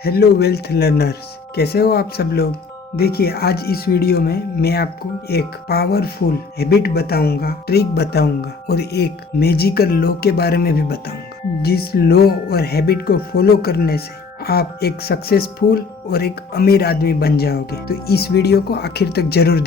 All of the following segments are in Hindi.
हेलो वेल्थ लर्नर्स, कैसे हो आप सब लोग। देखिए, आज इस वीडियो में मैं आपको एक पावरफुल हैबिट बताऊंगा, ट्रिक बताऊंगा और एक मैजिकल लॉ के बारे में भी बताऊंगा, जिस लॉ और हैबिट को फॉलो करने से आप एक सक्सेसफुल और एक अमीर आदमी बन जाओगे। तो इस वीडियो को आखिर तक जरूर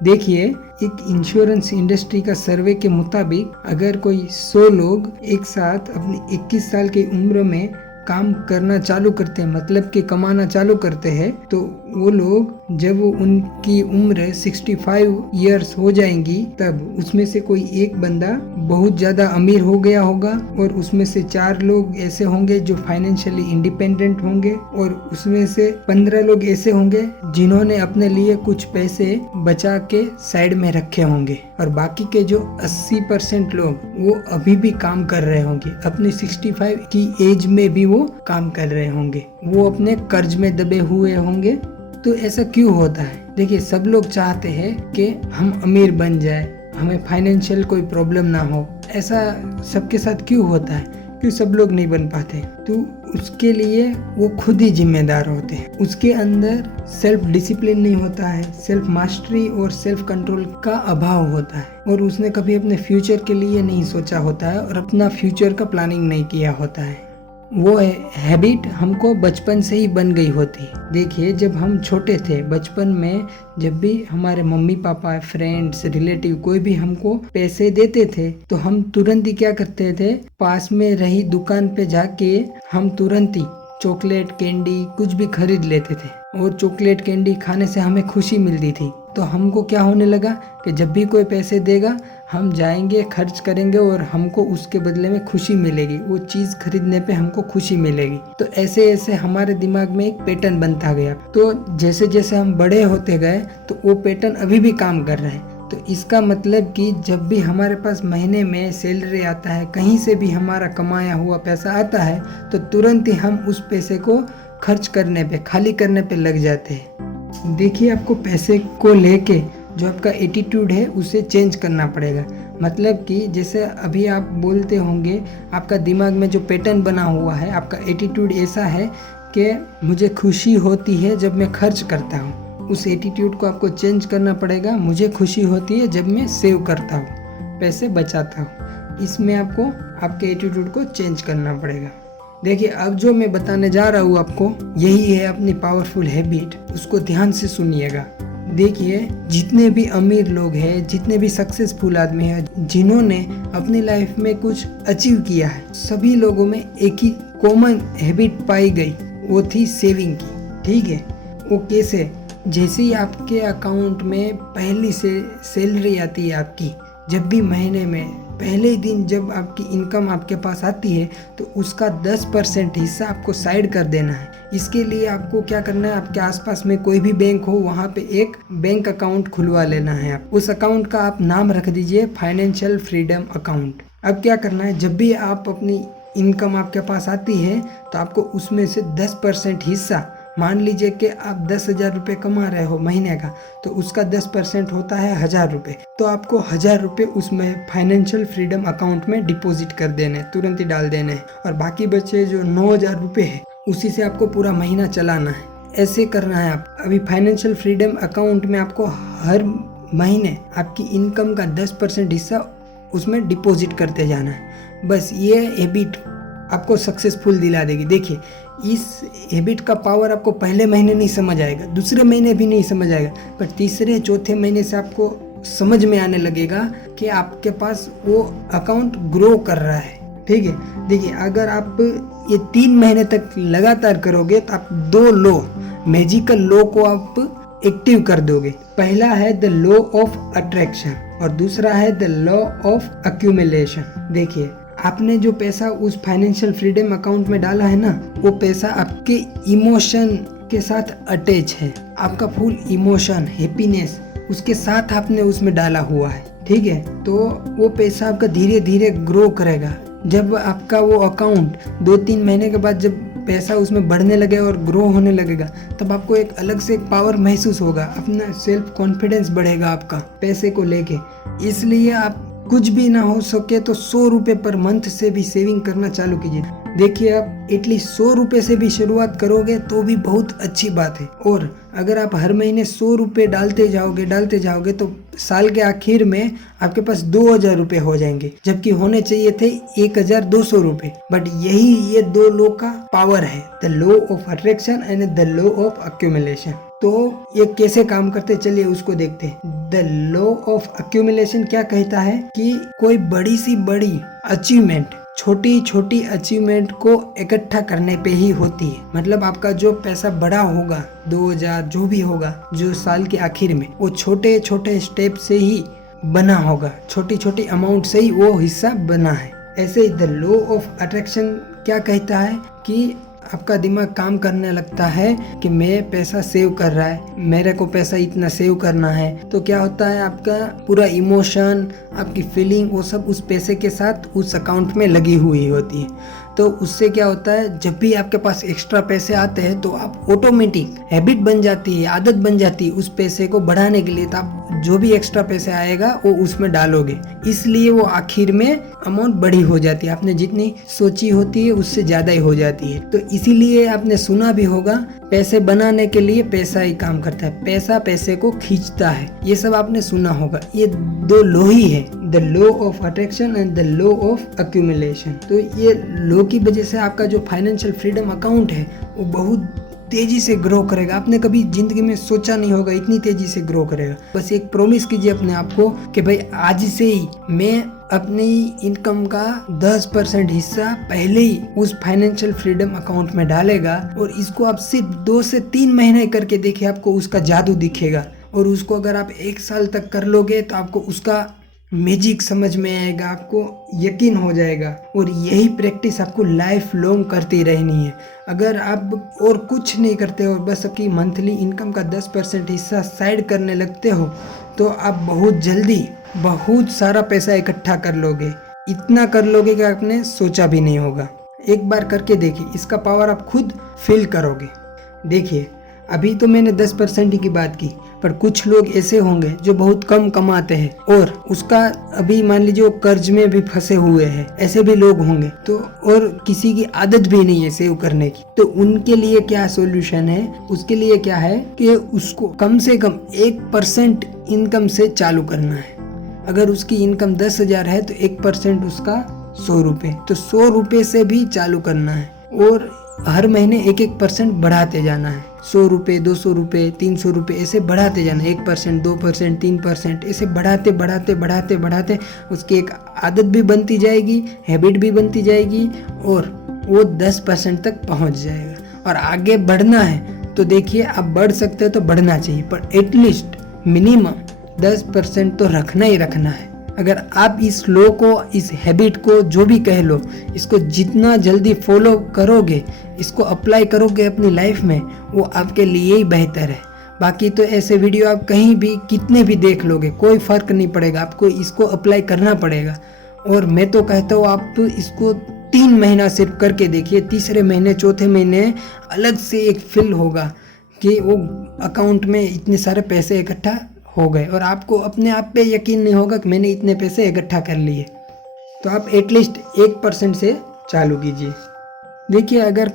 देखिए, एक इंश्योरेंस इंडस्ट्री का सर्वे के मुताबिक अगर कोई 100 लोग एक साथ अपनी 21 साल की उम्र में काम करना चालू करते हैं, मतलब कि कमाना चालू करते हैं, तो वो लोग जब उनकी उम्र 65 इयर्स हो जाएंगी, तब उसमें से कोई एक बंदा बहुत ज्यादा अमीर हो गया होगा और उसमें से 4 लोग ऐसे होंगे जो फाइनेंशियली इंडिपेंडेंट होंगे और उसमें से 15 लोग ऐसे होंगे जिन्होंने अपने लिए कुछ पैसे बचा के साइड में रखे होंगे और बाकी के जो 80% लोग वो अभी भी काम कर रहे होंगे, अपनी 65 की एज में भी वो काम कर रहे होंगे, वो अपने कर्ज में दबे हुए होंगे। तो ऐसा क्यों होता है? देखिए, सब लोग चाहते हैं कि हम अमीर बन जाए, हमें फाइनेंशियल कोई प्रॉब्लम ना हो। ऐसा सबके साथ क्यों होता है? क्यों सब लोग नहीं बन पाते? तो उसके लिए वो खुद ही जिम्मेदार होते हैं। उसके अंदर सेल्फ डिसिप्लिन नहीं होता है, सेल्फ मास्टरी और सेल्फ कंट्रोल का अभाव होता है और उसने कभी अपने फ्यूचर के लिए नहीं सोचा होता है और अपना फ्यूचर का प्लानिंग नहीं किया होता है। वो हैबिट हमको बचपन से ही बन गई होती। देखिए, जब हम छोटे थे, बचपन में जब भी हमारे मम्मी पापा, फ्रेंड्स, रिलेटिव कोई भी हमको पैसे देते थे, तो हम तुरंत ही क्या करते थे, पास में रही दुकान पे जाके हम तुरंत ही चॉकलेट, कैंडी कुछ भी खरीद लेते थे और चॉकलेट कैंडी खाने से हमें खुशी मिलती थी। तो हमको क्या होने लगा कि जब भी कोई पैसे देगा, हम जाएंगे, खर्च करेंगे और हमको उसके बदले में खुशी मिलेगी, वो चीज़ खरीदने पे हमको खुशी मिलेगी। तो ऐसे ऐसे हमारे दिमाग में एक पैटर्न बनता गया। तो जैसे जैसे हम बड़े होते गए, तो वो पैटर्न अभी भी काम कर रहा है। तो इसका मतलब कि जब भी हमारे पास महीने में सैलरी आता है, कहीं से भी हमारा कमाया हुआ पैसा आता है, तो तुरंत ही हम उस पैसे को खर्च करने पे, खाली करने पे लग जाते हैं। देखिए, आपको पैसे को लेके जो आपका एटीट्यूड है उसे चेंज करना पड़ेगा। मतलब कि जैसे अभी आप बोलते होंगे, आपका दिमाग में जो पैटर्न बना हुआ है, आपका एटीट्यूड ऐसा है कि मुझे खुशी होती है जब मैं खर्च करता हूँ। उस एटीट्यूड को आपको चेंज करना पड़ेगा। मुझे खुशी होती है जब मैं सेव करता हूँ, पैसे बचाता हूँ। इसमें आपको आपके एटीट्यूड को चेंज करना पड़ेगा। देखिए, अब जो मैं बताने जा रहा हूँ आपको, यही है अपनी पावरफुल हैबिट। उसको ध्यान से सुनिएगा। देखिए, जितने भी अमीर लोग हैं, जितने भी सक्सेसफुल आदमी हैं, जिन्होंने अपनी लाइफ में कुछ अचीव किया है, सभी लोगों में एक ही कॉमन हैबिट पाई गई, वो थी सेविंग की। ठीक है, वो कैसे? जैसे ही आपके अकाउंट में पहली से सैलरी आती है आपकी, जब भी महीने में पहले दिन जब आपकी इनकम आपके पास आती है, तो उसका 10% हिस्सा आपको साइड कर देना है। इसके लिए आपको क्या करना है, आपके आसपास में कोई भी बैंक हो, वहाँ पे एक बैंक अकाउंट खुलवा लेना है। आप उस अकाउंट का आप नाम रख दीजिए फाइनेंशियल फ्रीडम अकाउंट। अब क्या करना है, जब भी आप अपनी इनकम आपके पास आती है, तो आपको उसमें से 10% हिस्सा, मान लीजिए कि आप 10,000 रुपये कमा रहे हो महीने का, तो उसका 10% होता है 1,000 रुपये। तो आपको 1,000 रुपये उसमें फाइनेंशियल फ्रीडम अकाउंट में डिपॉजिट कर देने, तुरंत ही डाल देने हैं। और बाकी बचे जो 9,000 रुपये है, उसी से आपको पूरा महीना चलाना है। ऐसे करना है आप। अभी फाइनेंशियल फ्रीडम अकाउंट में आपको हर महीने आपकी इनकम का 10% हिस्सा उसमें डिपॉजिट करते जाना है। बस ये हैबिट आपको सक्सेसफुल दिला देगी। देखिए, इस हैबिट का पावर आपको पहले महीने नहीं समझ आएगा, दूसरे महीने भी नहीं समझ आएगा, पर तीसरे चौथे महीने से आपको समझ में आने लगेगा कि आपके पास वो अकाउंट ग्रो कर रहा है। ठीक है, देखिए, अगर आप ये 3 महीने तक लगातार करोगे, तो आप 2 लॉ, मैजिकल लॉ को आप एक्टिव कर दोगे। पहला है द लॉ ऑफ अट्रैक्शन और दूसरा है द लॉ ऑफ अक्यूमुलेशन। देखिए, आपने जो पैसा उस फाइनेंशियल फ्रीडम अकाउंट में डाला है ना, वो पैसा आपके इमोशन के साथ अटैच है। आपका फुल इमोशन, हैप्पीनेस, उसके साथ आपने उसमें डाला हुआ है। ठीक है, तो वो पैसा आपका धीरे धीरे ग्रो करेगा। जब आपका वो अकाउंट 2-3 महीने के बाद जब पैसा उसमें बढ़ने लगे और ग्रो होने लगेगा, तब आपको एक अलग से एक पावर महसूस होगा, अपना सेल्फ कॉन्फिडेंस बढ़ेगा आपका पैसे को लेके। इसलिए आप कुछ भी ना हो सके तो 100 रुपये पर मंथ से भी सेविंग करना चालू कीजिए। देखिए, आप एटलीस्ट 100 रुपए से भी शुरुआत करोगे तो भी बहुत अच्छी बात है। और अगर आप हर महीने 100 रुपए डालते जाओगे तो साल के आखिर में आपके पास 2000 रुपए हो जाएंगे, जबकि होने चाहिए थे 1200 रुपए। बट यही ये दो लॉ का पावर है, the law of attraction and the law of accumulation. तो ये कैसे काम करते, चलिए उसको देखते हैं। द लॉ ऑफ अक्यूमुलेशन क्या कहता है कि कोई बड़ी सी बड़ी अचीवमेंट छोटी छोटी अचीवमेंट को इकट्ठा करने पे ही होती है। मतलब आपका जो पैसा बड़ा होगा, 2000 जो भी होगा, जो साल के आखिर में, वो छोटे छोटे स्टेप से ही बना होगा, छोटी छोटी अमाउंट से ही वो हिस्सा बना है। ऐसे ही द लॉ ऑफ अट्रैक्शन क्या कहता है कि आपका दिमाग काम करने लगता है कि मैं पैसा सेव कर रहा है, मेरे को पैसा इतना सेव करना है। तो क्या होता है, आपका पूरा इमोशन, आपकी फीलिंग, वो सब उस पैसे के साथ उस अकाउंट में लगी हुई होती है। तो उससे क्या होता है, जब भी आपके पास एक्स्ट्रा पैसे आते हैं तो आप ऑटोमेटिक हैबिट बन जाती है, आदत बन जाती है उस पैसे को बढ़ाने के लिए। तो आप जो भी एक्स्ट्रा पैसे आएगा वो उसमें डालोगे, इसलिए वो आखिर में अमाउंट बड़ी हो जाती है। आपने जितनी सोची होती है उससे ज्यादा ही हो जाती है। तो इसीलिए आपने सुना भी होगा, पैसे बनाने के लिए पैसा ही काम करता है, पैसा पैसे को खींचता है। ये सब आपने सुना होगा। ये दो लॉ ही है, the law of attraction and the law of accumulation. तो ये लॉ की वजह से आपका जो फाइनेंशियल फ्रीडम अकाउंट है वो बहुत तेजी से ग्रो करेगा। आपने कभी जिंदगी में सोचा नहीं होगा इतनी तेजी से ग्रो करेगा। बस एक प्रॉमिस कीजिए अपने आप को कि भाई आज से ही मैं अपनी इनकम का 10% हिस्सा पहले ही उस फाइनेंशियल फ्रीडम अकाउंट में डालेगा। और इसको आप सिर्फ 2 से 3 महीने करके देखिए, आपको उसका जादू दिखेगा। और उसको अगर आप 1 साल तक कर लोगे तो आपको उसका मैजिक समझ में आएगा, आपको यकीन हो जाएगा। और यही प्रैक्टिस आपको लाइफ लॉन्ग करती रहनी है। अगर आप और कुछ नहीं करते और बस आपकी मंथली इनकम का 10% हिस्सा साइड करने लगते हो तो आप बहुत जल्दी बहुत सारा पैसा इकट्ठा कर लोगे। इतना कर लोगे कि आपने सोचा भी नहीं होगा। एक बार करके देखिए, इसका पावर आप खुद फील करोगे। देखिए, अभी तो मैंने 10% की बात की, पर कुछ लोग ऐसे होंगे जो बहुत कम कमाते हैं और उसका अभी मान लीजिए वो कर्ज में भी फंसे हुए हैं, ऐसे भी लोग होंगे। तो और किसी की आदत भी नहीं है सेव करने की, तो उनके लिए क्या सॉल्यूशन है, उसके लिए क्या है कि उसको कम से कम 1% इनकम से चालू करना है। अगर उसकी इनकम 10,000 है तो 1% उसका 100 रुपये, तो 100 रुपये से भी चालू करना है। और हर महीने 1% बढ़ाते जाना है। 100 रुपये, 200 रुपये, 300 रुपये, ऐसे बढ़ाते जाना। 1%, 2%, 3%, ऐसे बढ़ाते बढ़ाते बढ़ाते बढ़ाते उसकी एक आदत भी बनती जाएगी, हैबिट भी बनती जाएगी और वो 10% तक पहुंच जाएगा। और आगे बढ़ना है तो देखिए, आप बढ़ सकते हो तो बढ़ना चाहिए, पर एटलीस्ट मिनिमम 10% तो रखना ही रखना है। अगर आप इस लॉ को, इस हैबिट को, जो भी कह लो, इसको जितना जल्दी फॉलो करोगे, इसको अप्लाई करोगे अपनी लाइफ में, वो आपके लिए ही बेहतर है। बाकी तो ऐसे वीडियो आप कहीं भी कितने भी देख लोगे, कोई फर्क नहीं पड़ेगा, आपको इसको अप्लाई करना पड़ेगा। और मैं तो कहता हूँ आप इसको 3 महीना सिर्फ करके देखिए। तीसरे महीने, चौथे महीने अलग से एक फील होगा कि वो अकाउंट में इतने सारे पैसे इकट्ठा हो गए और आपको अपने आप पे यकीन नहीं होगा कि मैंने इतने पैसे इकट्ठा कर लिए। तो आप एटलीस्ट 1% से चालू कीजिए। देखिए, अगर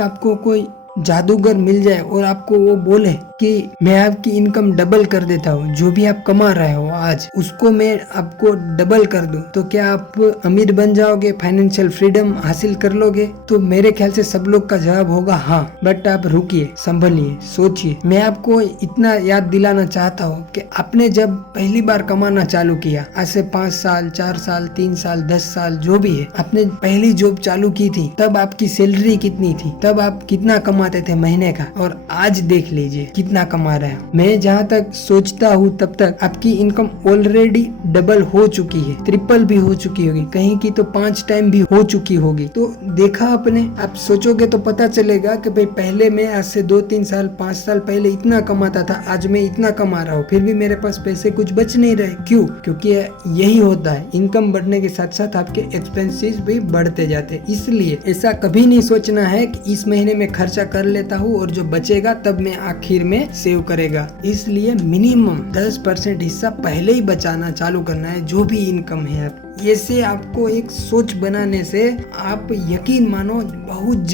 आपको कोई जादूगर मिल जाए और आपको वो बोले कि मैं आपकी इनकम डबल कर देता हूँ, जो भी आप कमा रहे हो आज उसको मैं आपको डबल कर दूं, तो क्या आप अमीर बन जाओगे, फाइनेंशियल फ्रीडम हासिल कर लोगे? तो मेरे ख्याल से सब लोग का जवाब होगा हाँ। बट आप रुकिए, संभलिए, सोचिए। मैं आपको इतना याद दिलाना चाहता हूँ कि आपने जब पहली बार कमाना चालू किया, आज से 5 साल, 4 साल, 3 साल, 10 साल जो भी है, आपने पहली जॉब चालू की थी, तब आपकी सैलरी कितनी थी, तब आप कितना कमाते थे महीने का, और आज देख लीजिए कितना कमा रहे हो। मैं जहाँ तक सोचता हूँ तब तक आपकी इनकम ऑलरेडी डबल हो चुकी है, ट्रिपल भी हो चुकी होगी, कहीं की तो 5 टाइम भी हो चुकी होगी। तो देखा आपने, आप सोचोगे तो पता चलेगा कि भाई पहले मैं आज से 2-3 साल, 5 साल पहले इतना कमाता था, आज मैं इतना कमा रहा हूँ, फिर भी मेरे पास पैसे कुछ बच नहीं रहे। क्यों? क्योंकि यही होता है, इनकम बढ़ने के साथ साथ आपके एक्सपेंसेस भी बढ़ते जाते हैं। इसलिए ऐसा कभी नहीं सोचना है कि इस महीने में खर्चा कर लेता हूँ और जो बचेगा तब मैं आखिर में सेव करेगा। इसलिए मिनिमम 10% हिस्सा पहले ही बचाना चालू करना है, जो भी इनकम है आप। ऐसे आपको एक सोच बनाने से आप यकीन मानो बहुत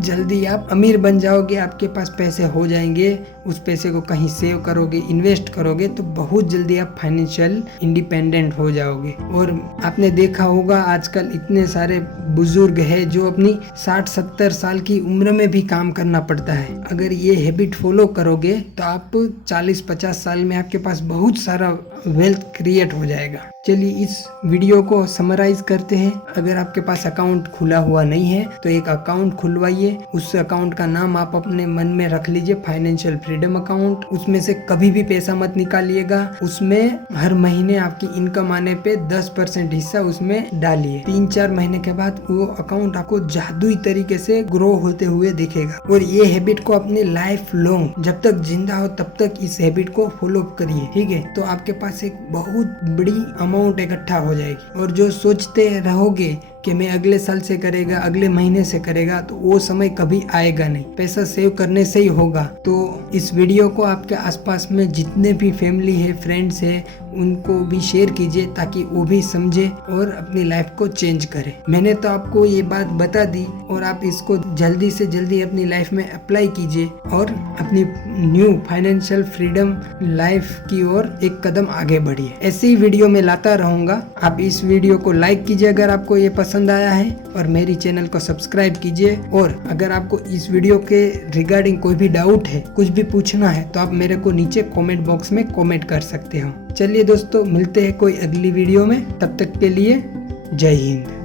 जल्दी आप अमीर बन जाओगे। आपके पास पैसे हो जाएंगे, उस पैसे को कहीं सेव करोगे, इन्वेस्ट करोगे तो बहुत जल्दी आप फाइनेंशियल इंडिपेंडेंट हो जाओगे। और आपने देखा होगा आजकल इतने सारे बुजुर्ग हैं जो अपनी 60-70 साल की उम्र में भी काम करना पड़ता है। अगर ये हैबिट फॉलो करोगे तो आप 40-50 साल में आपके पास बहुत सारा वेल्थ क्रिएट हो जाएगा। चलिए इस वीडियो को समराइज करते हैं। अगर आपके पास अकाउंट खुला हुआ नहीं है तो एक अकाउंट खुलवाइए। उस अकाउंट का नाम आप अपने मन में रख लीजिए, फाइनेंशियल फ्रीडम अकाउंट। उसमें से कभी भी पैसा मत निकालिएगा। उसमें हर महीने आपकी इनकम आने पे 10% हिस्सा उसमें डालिए। 3-4 महीने के बाद वो अकाउंट आपको जादुई तरीके से ग्रो होते हुए दिखेगा। और ये हैबिट को अपने लाइफ लॉन्ग जब तक जिंदा हो तब तक इस हैबिट को फॉलो करिए, ठीक है। तो आपके पास एक बहुत बड़ी अमाउंट इकट्ठा हो जाएगी। और जो सोचते रहोगे कि मैं अगले साल से करेगा, अगले महीने से करेगा, तो वो समय कभी आएगा नहीं। पैसा सेव करने से ही होगा। तो इस वीडियो को आपके आसपास में जितने भी फैमिली है, फ्रेंड्स है, उनको भी शेयर कीजिए ताकि वो भी समझे और अपनी लाइफ को चेंज करे। मैंने तो आपको ये बात बता दी और आप इसको जल्दी से जल्दी अपनी लाइफ में अप्लाई कीजिए और अपनी न्यू फाइनेंशियल फ्रीडम लाइफ की ओर एक कदम आगे बढ़िए। ऐसी ही वीडियो में लाता रहूंगा। आप इस वीडियो को लाइक कीजिए अगर आपको ये पसंद आया है और मेरी चैनल को सब्सक्राइब कीजिए। और अगर आपको इस वीडियो के रिगार्डिंग कोई भी डाउट है, कुछ भी पूछना है, तो आप मेरे को नीचे कमेंट बॉक्स में कमेंट कर सकते हो। चलिए दोस्तों, मिलते हैं कोई अगली वीडियो में। तब तक के लिए जय हिंद।